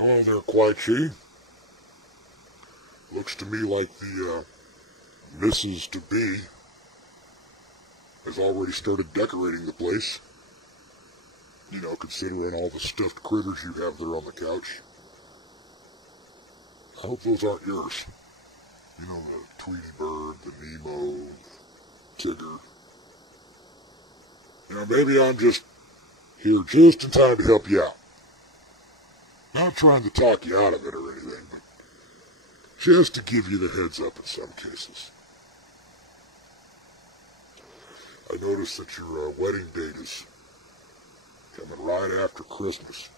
Hello there, KwaiChi. Looks to me like the Mrs. to-be has already started decorating the place. You know, considering all the stuffed critters you have there on the couch. I hope those aren't yours. You know, the Tweety Bird, the Nemo, Tigger. You know, maybe I'm just here just in time to help you out. Not trying to talk you out of it or anything, but just to give you the heads up in some cases. I noticed that your wedding date is coming right after Christmas.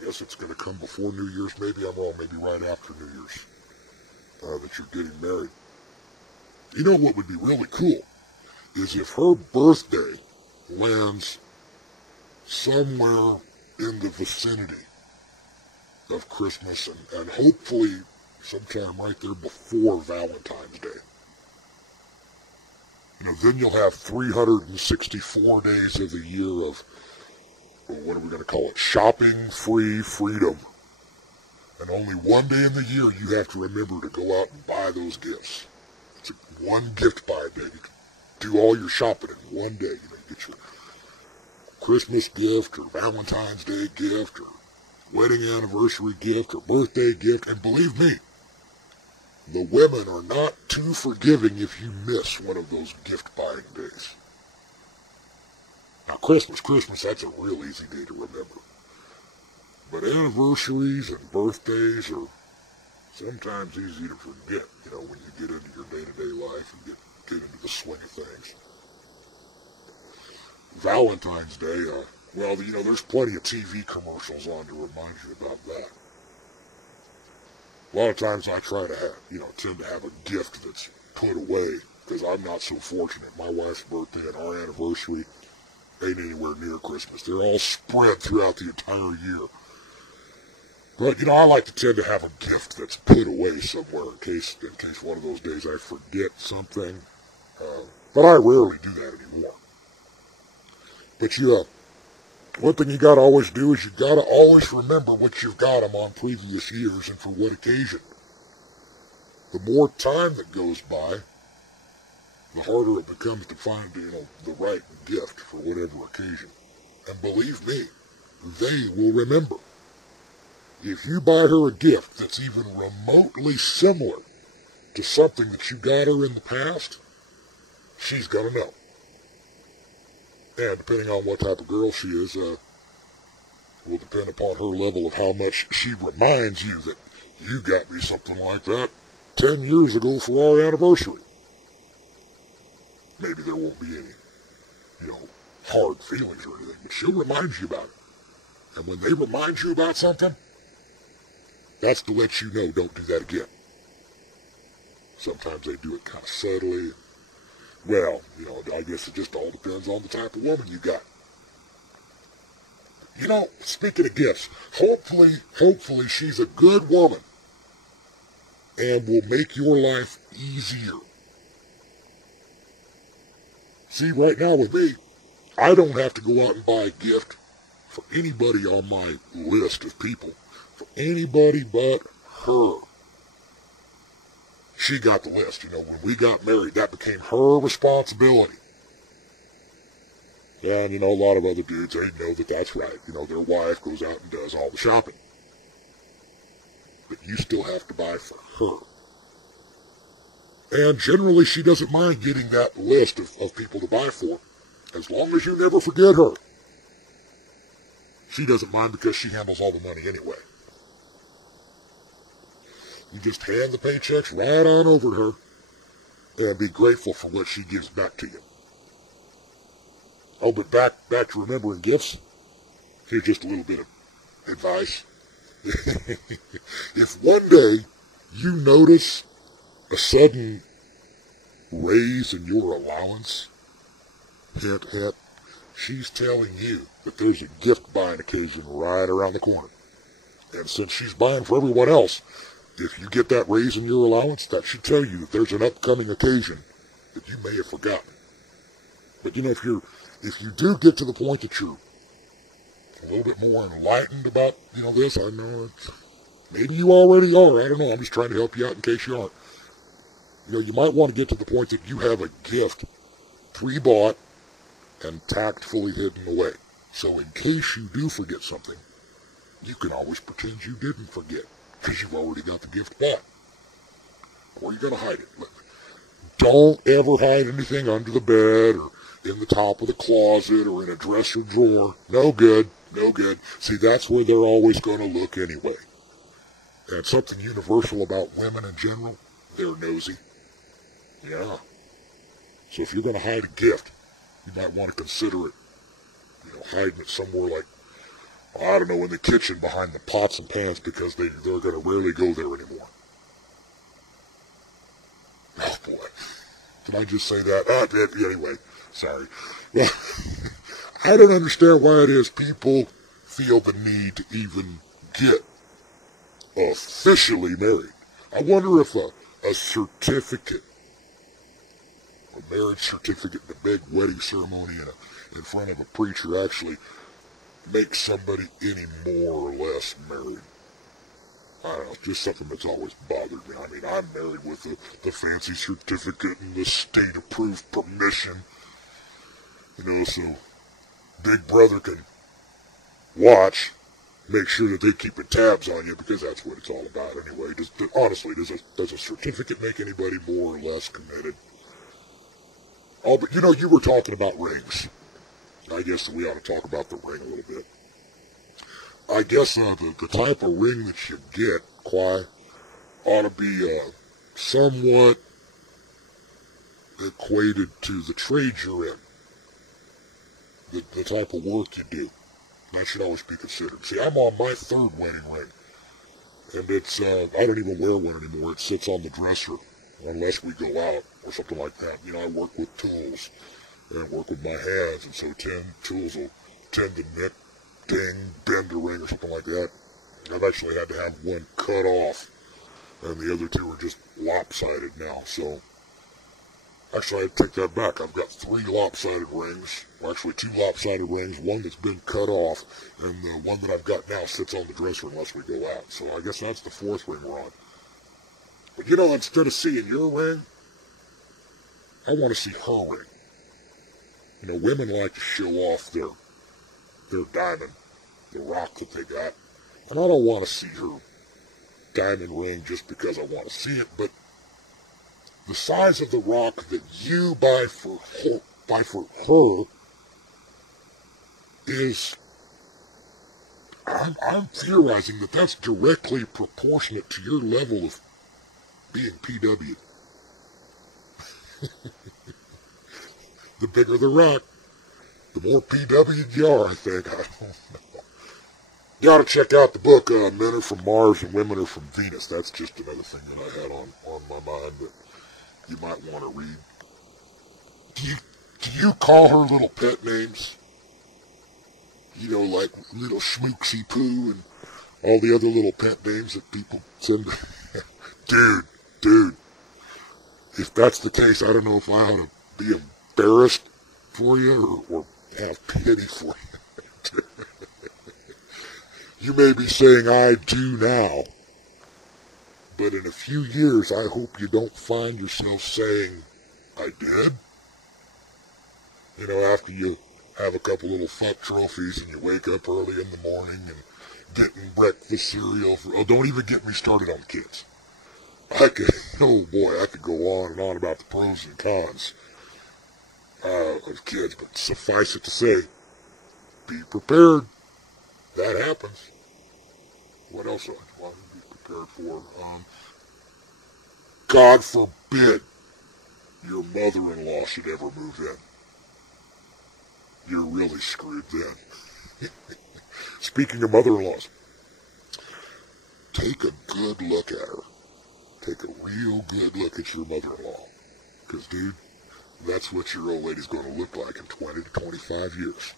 I guess it's going to come before New Year's. Maybe I'm wrong. Maybe right after New Year's that you're getting married. You know what would be really cool is if her birthday lands somewhere in the vicinity of Christmas and hopefully sometime right there before Valentine's Day. You know, then you'll have 364 days of the year of, well, what are we going to call it, shopping-free freedom. And only one day in the year you have to remember to go out and buy those gifts. It's one gift buy day. You can do all your shopping in one day. You know, you get your Christmas gift or Valentine's Day gift or wedding anniversary gift or birthday gift. And believe me, the women are not too forgiving if you miss one of those gift buying days. Now Christmas, that's a real easy day to remember. But anniversaries and birthdays are sometimes easy to forget, you know, when you get into your day-to-day life and get into the swing of things. Valentine's Day, well, you know, there's plenty of TV commercials on to remind you about that. A lot of times I try to have, you know, tend to have a gift that's put away, because I'm not so fortunate. My wife's birthday and our anniversary ain't anywhere near Christmas. They're all spread throughout the entire year. But, you know, I like to tend to have a gift that's put away somewhere in case one of those days I forget something. But I rarely do that anymore. But one thing you gotta always do is you gotta always remember what you've got them on previous years and for what occasion. The more time that goes by, the harder it becomes to find, you know, the right gift for whatever occasion. And believe me, they will remember. If you buy her a gift that's even remotely similar to something that you got her in the past, she's gonna know. And depending on what type of girl she is, will depend upon her level of how much she reminds you that you got me something like that 10 years ago for our anniversary. Maybe there won't be any, you know, hard feelings or anything, but she'll remind you about it. And when they remind you about something, that's to let you know, don't do that again. Sometimes they do it kind of subtly. Well, you know, I guess it just all depends on the type of woman you got. You know, speaking of gifts, hopefully she's a good woman and will make your life easier. See, right now with me, I don't have to go out and buy a gift for anybody on my list of people. For anybody but her. She got the list. You know, when we got married, that became her responsibility. And, you know, a lot of other dudes, they know that that's right. You know, their wife goes out and does all the shopping. But you still have to buy for her. And generally, she doesn't mind getting that list of people to buy for, as long as you never forget her. She doesn't mind because she handles all the money anyway. You just hand the paychecks right on over to her and be grateful for what she gives back to you. Oh, but back to remembering gifts. Here's just a little bit of advice. If one day you notice a sudden raise in your allowance, hint, hint, she's telling you that there's a gift buying occasion right around the corner. And since she's buying for everyone else, if you get that raise in your allowance, that should tell you that there's an upcoming occasion that you may have forgotten. But you know, if you do get to the point that you're a little bit more enlightened about, this. I know maybe you already are. I don't know. I'm just trying to help you out in case you aren't. You might want to get to the point that you have a gift pre-bought and tactfully hidden away. So in case you do forget something, you can always pretend you didn't forget because you've already got the gift bought. Or you're going to hide it. Don't ever hide anything under the bed or in the top of the closet or in a dresser drawer. No good. No good. See, that's where they're always going to look anyway. And something universal about women in general, they're nosy. Yeah. So if you're going to hide a gift, you might want to consider it, hiding it somewhere like, I don't know, in the kitchen behind the pots and pans because they're going to rarely go there anymore. Oh, boy. Did I just say that? Anyway, sorry. Well, I don't understand why it is people feel the need to even get officially married. I wonder if a certificate, a marriage certificate, and a big wedding ceremony in front of a preacher actually makes somebody any more or less married. I don't know, just something that's always bothered me. I mean, I'm married with the fancy certificate and the state-approved permission. So Big Brother can watch, make sure that they're keeping tabs on you, because that's what it's all about anyway. Honestly, does a certificate make anybody more or less committed? Oh, but you were talking about rings. I guess we ought to talk about the ring a little bit. I guess the type of ring that you get, Kwai, ought to be somewhat equated to the trade you're in. The type of work you do. That should always be considered. See, I'm on my third wedding ring. And it's, I don't even wear one anymore. It sits on the dresser unless we go out or something like that. I work with tools and work with my hands. And so tools will tend to nip, ding, bend a ring or something like that. I've actually had to have one cut off. And the other two are just lopsided now. So, actually, I take that back. I've got 3 lopsided rings. Well, actually, 2 lopsided rings. One that's been cut off. And the one that I've got now sits on the dresser unless we go out. So I guess that's the 4th ring we're on. But instead of seeing your ring, I want to see her ring. Women like to show off their diamond, the rock that they got. And I don't want to see her diamond ring just because I want to see it, but the size of the rock that you buy for her is, I'm theorizing that that's directly proportionate to your level of being PW. The bigger the rock, the more PW you are, I think. I don't know. You ought to check out the book, Men Are From Mars and Women Are From Venus. That's just another thing that I had on my mind that you might want to read. Do you call her little pet names? Like little Schmooksy Poo and all the other little pet names that people send. Dude, if that's the case, I don't know if I ought to be embarrassed for you or have pity for you. You may be saying I do now, but in a few years, I hope you don't find yourself saying, I did. After you have a couple little fuck trophies and you wake up early in the morning and getting breakfast cereal. Don't even get me started on kids. I could go on and on about the pros and cons of kids, but suffice it to say, be prepared. That happens. What else do I want to be prepared for? God forbid your mother-in-law should ever move in. You're really screwed then. Speaking of mother-in-laws, take a good look at her. Take a real good look at your mother-in-law. Because, dude, that's what your old lady's going to look like in 20 to 25 years.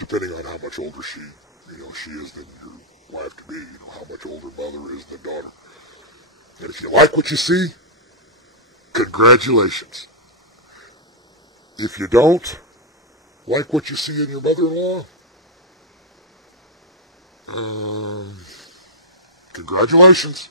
Depending on how much older she is than your wife to be. How much older mother is than daughter. And if you like what you see, congratulations. If you don't like what you see in your mother-in-law, Congratulations.